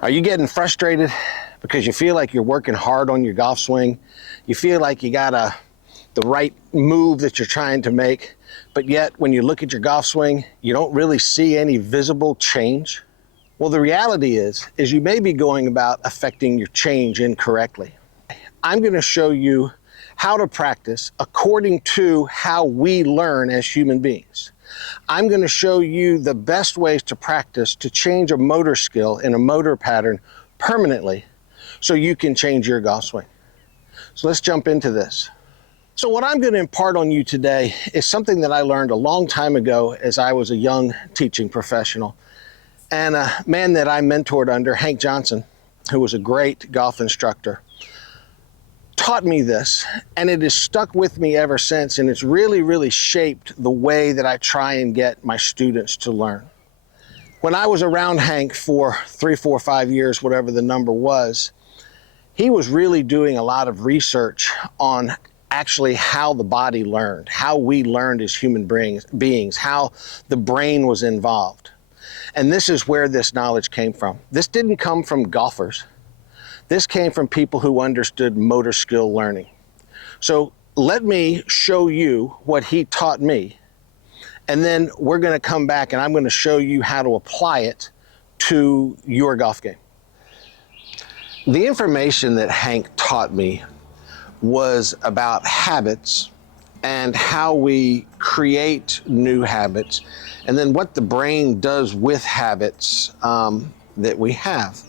Are you getting frustrated because you feel like you're working hard on your golf swing? You feel like you got the right move that you're trying to make, but yet when you look at your golf swing, you don't really see any visible change? Well, the reality is you may be going about affecting your change incorrectly. I'm going to show you how to practice according to how we learn as human beings. I'm going to show you the best ways to practice to change a motor skill and a motor pattern permanently so you can change your golf swing. So let's jump into this. So what I'm going to impart on you today is something that I learned a long time ago as I was a young teaching professional. And a man that I mentored under, Hank Johnson, who was a great golf instructor, taught me this, and it has stuck with me ever since, and it's really shaped the way that I try and get my students to learn. When I was around Hank for 3, 4, 5 years, whatever the number was, he was really doing a lot of research on actually how the body learned, how we learned as human beings, how the brain was involved. And this is where this knowledge came from. This didn't come from golfers. This came from people who understood motor skill learning. So let me show you what he taught me, and then we're going to come back and I'm going to show you how to apply it to your golf game. The information that Hank taught me was about habits and how we create new habits, and then what the brain does with habits that we have.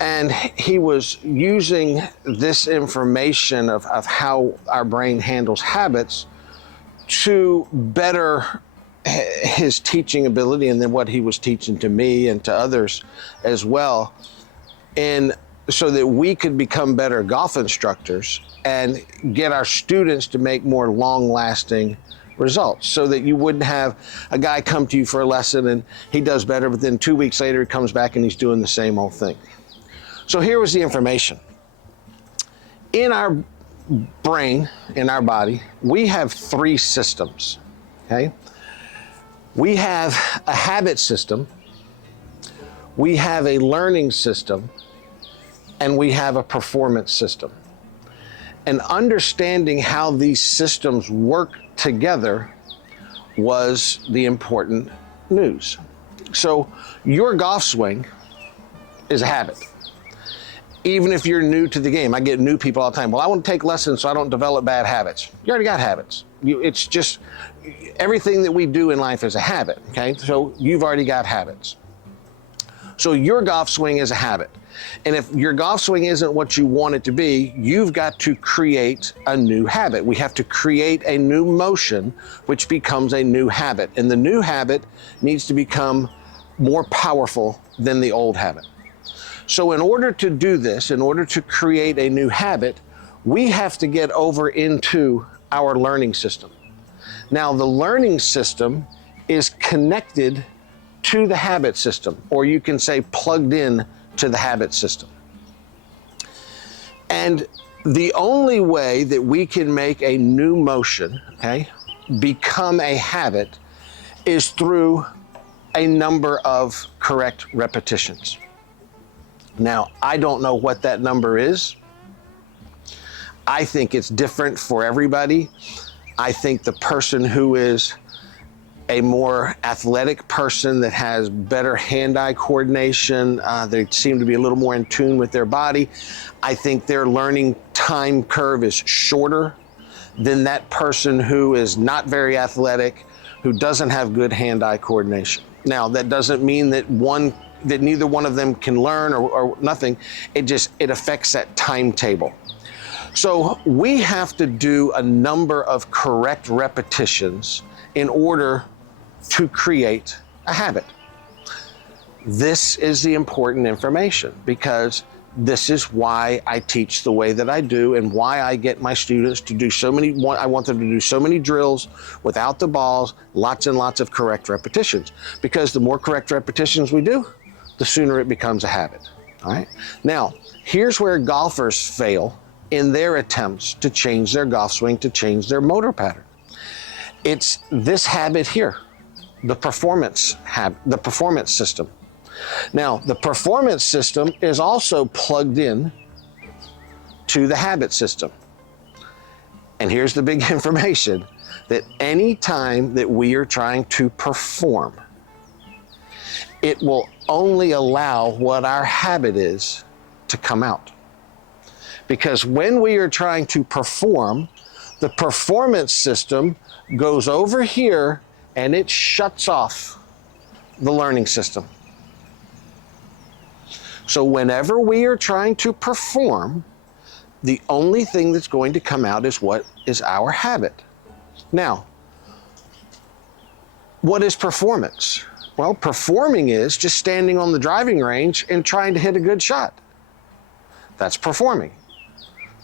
And he was using this information of how our brain handles habits to better his teaching ability, and then what he was teaching to me and to others as well, and so that we could become better golf instructors and get our students to make more long-lasting results, so that you wouldn't have a guy come to you for a lesson and he does better, but then 2 weeks later he comes back and he's doing the same old thing. So here was the information. In our brain, in our body, we have 3 systems, okay? We have a habit system, we have a learning system, and we have a performance system. And understanding how these systems work together was the important news. So your golf swing is a habit. Even if you're new to the game, I get new people all the time. Well, I want to take lessons so I don't develop bad habits. You already got habits. It's just everything that we do in life is a habit, okay? So you've already got habits. So your golf swing is a habit. And if your golf swing isn't what you want it to be, you've got to create a new habit. We have to create a new motion, which becomes a new habit. And the new habit needs to become more powerful than the old habit. So in order to do this, in order to create a new habit, we have to get over into our learning system. Now, the learning system is connected to the habit system, or you can say plugged in to the habit system. And the only way that we can make a new motion, okay, become a habit is through a number of correct repetitions. Now, I don't know what that number is. I think it's different for everybody. I think the person who is a more athletic person that has better hand-eye coordination, they seem to be a little more in tune with their body, I think their learning time curve is shorter than that person who is not very athletic, who doesn't have good hand-eye coordination. Now, that doesn't mean that neither one of them can learn or nothing. It affects that timetable. So we have to do a number of correct repetitions in order to create a habit. This is the important information, because this is why I teach the way that I do, and why I get my students to do I want them to do so many drills without the balls, lots and lots of correct repetitions. Because the more correct repetitions we do, the sooner it becomes a habit, all right? Now, here's where golfers fail in their attempts to change their golf swing, to change their motor pattern. It's this habit here, the performance system. Now, the performance system is also plugged in to the habit system. And here's the big information, that any time that we are trying to perform, it will only allow what our habit is to come out. Because when we are trying to perform, the performance system goes over here and it shuts off the learning system. So whenever we are trying to perform, the only thing that's going to come out is what is our habit. Now, what is performance? Well, performing is just standing on the driving range and trying to hit a good shot. That's performing.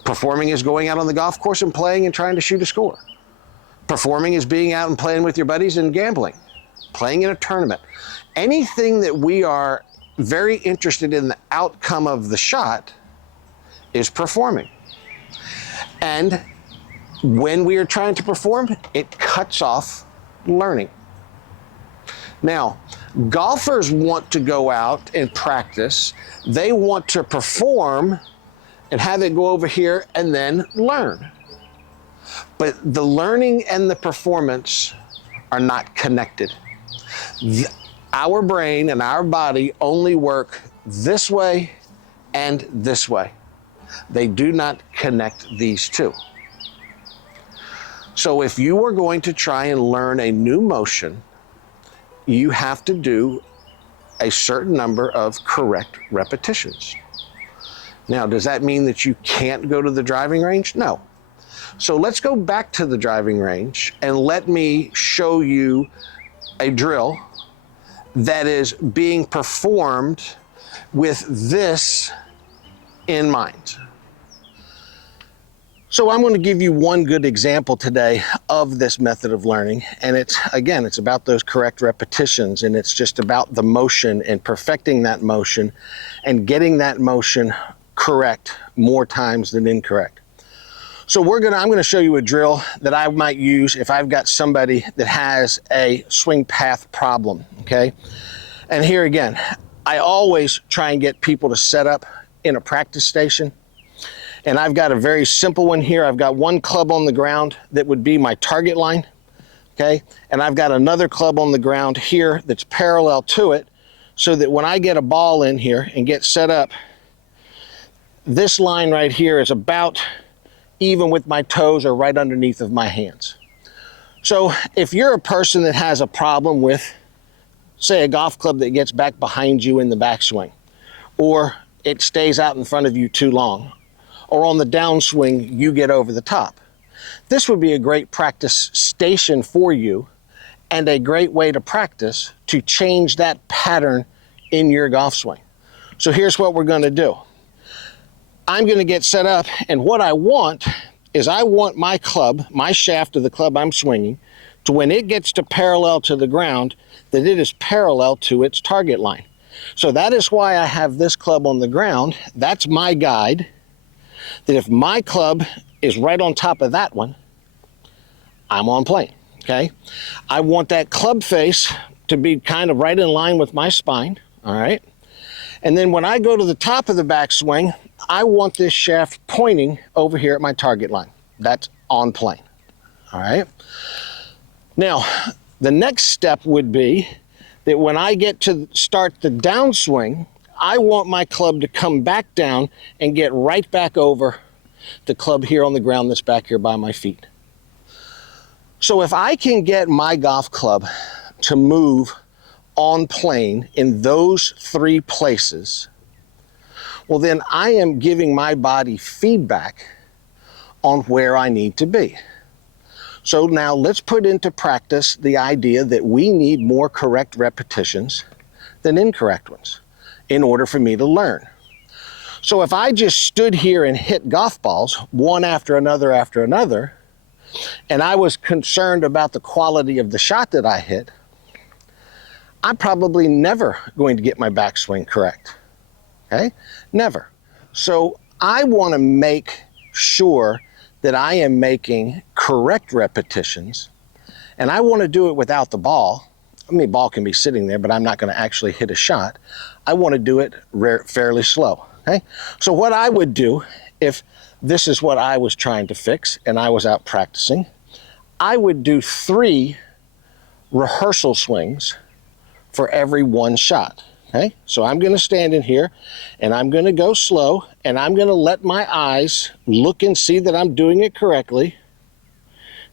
Performing is going out on the golf course and playing and trying to shoot a score. Performing is being out and playing with your buddies and gambling, playing in a tournament. Anything that we are very interested in the outcome of the shot is performing. And when we are trying to perform, it cuts off learning. Now, golfers want to go out and practice. They want to perform and have it go over here and then learn. But the learning and the performance are not connected. Our brain and our body only work this way and this way. They do not connect these two. So if you are going to try and learn a new motion, you have to do a certain number of correct repetitions. Now, does that mean that you can't go to the driving range? No. So let's go back to the driving range and let me show you a drill that is being performed with this in mind. So I'm going to give you one good example today of this method of learning. And it's about those correct repetitions, and it's just about the motion and perfecting that motion and getting that motion correct more times than incorrect. So I'm going to show you a drill that I might use if I've got somebody that has a swing path problem, okay? And here again, I always try and get people to set up in a practice station. And I've got a very simple one here. I've got one club on the ground that would be my target line, okay? And I've got another club on the ground here that's parallel to it, so that when I get a ball in here and get set up, this line right here is about even with my toes or right underneath of my hands. So if you're a person that has a problem with, say, a golf club that gets back behind you in the backswing, or it stays out in front of you too long, or on the downswing, you get over the top, this would be a great practice station for you and a great way to practice to change that pattern in your golf swing. So here's what we're going to do. I'm going to get set up, and what I want is I want my club, my shaft of the club I'm swinging, to when it gets to parallel to the ground, that it is parallel to its target line. So that is why I have this club on the ground. That's my guide, that if my club is right on top of that one, I'm on plane, okay? I want that club face to be kind of right in line with my spine, all right? And then when I go to the top of the backswing, I want this shaft pointing over here at my target line. That's on plane, all right? Now, the next step would be that when I get to start the downswing, I want my club to come back down and get right back over the club here on the ground that's back here by my feet. So if I can get my golf club to move on plane in those three places, well, then I am giving my body feedback on where I need to be. So now let's put into practice the idea that we need more correct repetitions than incorrect ones in order for me to learn. So if I just stood here and hit golf balls one after another, and I was concerned about the quality of the shot that I hit, I'm probably never going to get my backswing correct, okay? Never. So I want to make sure that I am making correct repetitions, and I want to do it without the ball. I mean, ball can be sitting there, but I'm not going to actually hit a shot. I want to do it fairly slow, okay? So what I would do, if this is what I was trying to fix and I was out practicing, I would do 3 rehearsal swings for every 1 shot, okay? So I'm going to stand in here and I'm going to go slow and I'm going to let my eyes look and see that I'm doing it correctly.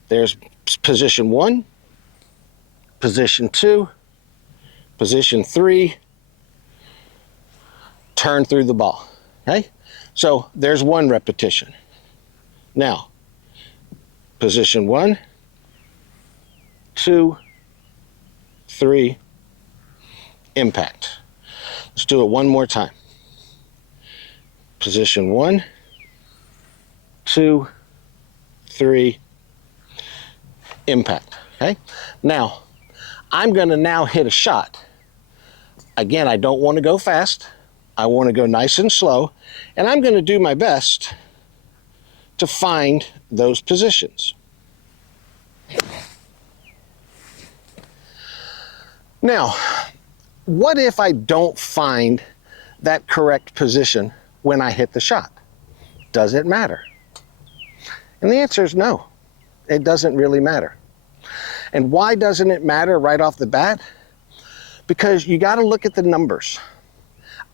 There's position 1, position 2, position 3, turn through the ball, okay? So there's 1 repetition. Now, position 1, 2, 3, impact. Let's do it one more time. Position 1, 2, 3, impact, okay? Now, I'm gonna now hit a shot. Again, I don't wanna go fast. I wanna go nice and slow, and I'm gonna do my best to find those positions. Now, what if I don't find that correct position when I hit the shot? Does it matter? And the answer is no, it doesn't really matter. And why doesn't it matter right off the bat? Because you got to look at the numbers.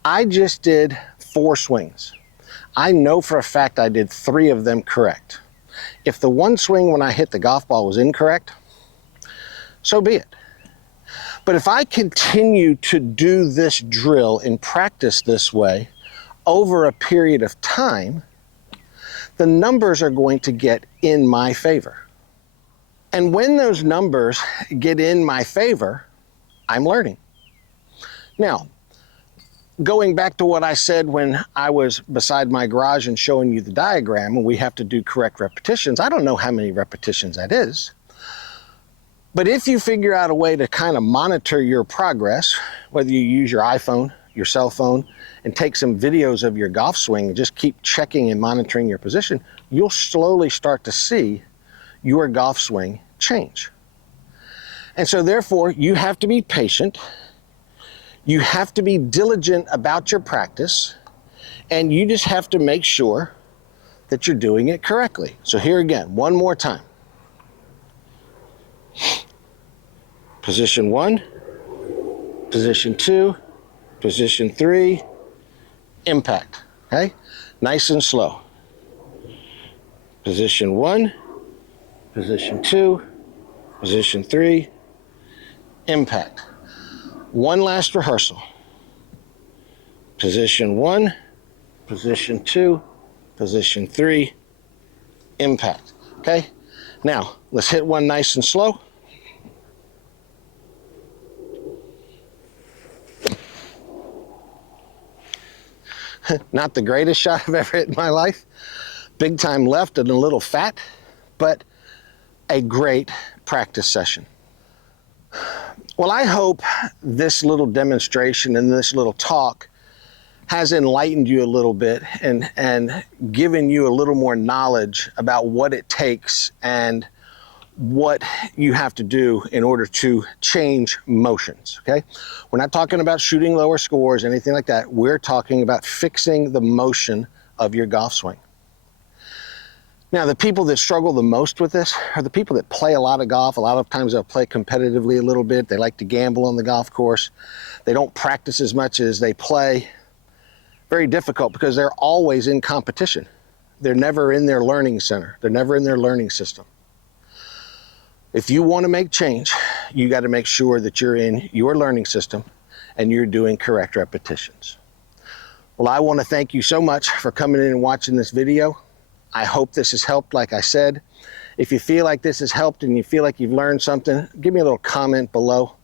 I just did 4 swings. I know for a fact I did 3 of them correct. If the 1 swing when I hit the golf ball was incorrect, so be it. But if I continue to do this drill and practice this way over a period of time, the numbers are going to get in my favor. And when those numbers get in my favor, I'm learning. Now, going back to what I said when I was beside my garage and showing you the diagram and we have to do correct repetitions, I don't know how many repetitions that is. But if you figure out a way to kind of monitor your progress, whether you use your iPhone, your cell phone, and take some videos of your golf swing and just keep checking and monitoring your position, you'll slowly start to see your golf swing change. And so therefore, you have to be patient, you have to be diligent about your practice, and you just have to make sure that you're doing it correctly. So here again, one more time. Position 1, position 2, position 3, impact, okay? Nice and slow. Position 1, position 2, position 3, impact. One last rehearsal. Position 1, position 2, position 3, impact, okay? Now, let's hit one nice and slow. Not the greatest shot I've ever hit in my life. Big time left and a little fat, but a great practice session. Well, I hope this little demonstration and this little talk has enlightened you a little bit and given you a little more knowledge about what it takes and what you have to do in order to change motions, okay? We're not talking about shooting lower scores, anything like that. We're talking about fixing the motion of your golf swing. Now, the people that struggle the most with this are the people that play a lot of golf. A lot of times they'll play competitively a little bit. They like to gamble on the golf course. They don't practice as much as they play. Very difficult because they're always in competition. They're never in their learning center. They're never in their learning system. If you want to make change, you got to make sure that you're in your learning system and you're doing correct repetitions. Well, I want to thank you so much for coming in and watching this video. I hope this has helped, like I said. If you feel like this has helped and you feel like you've learned something, give me a little comment below.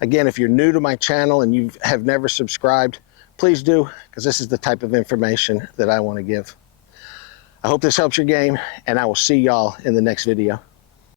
Again, if you're new to my channel and you have never subscribed, please do, because this is the type of information that I want to give. I hope this helps your game, and I will see y'all in the next video.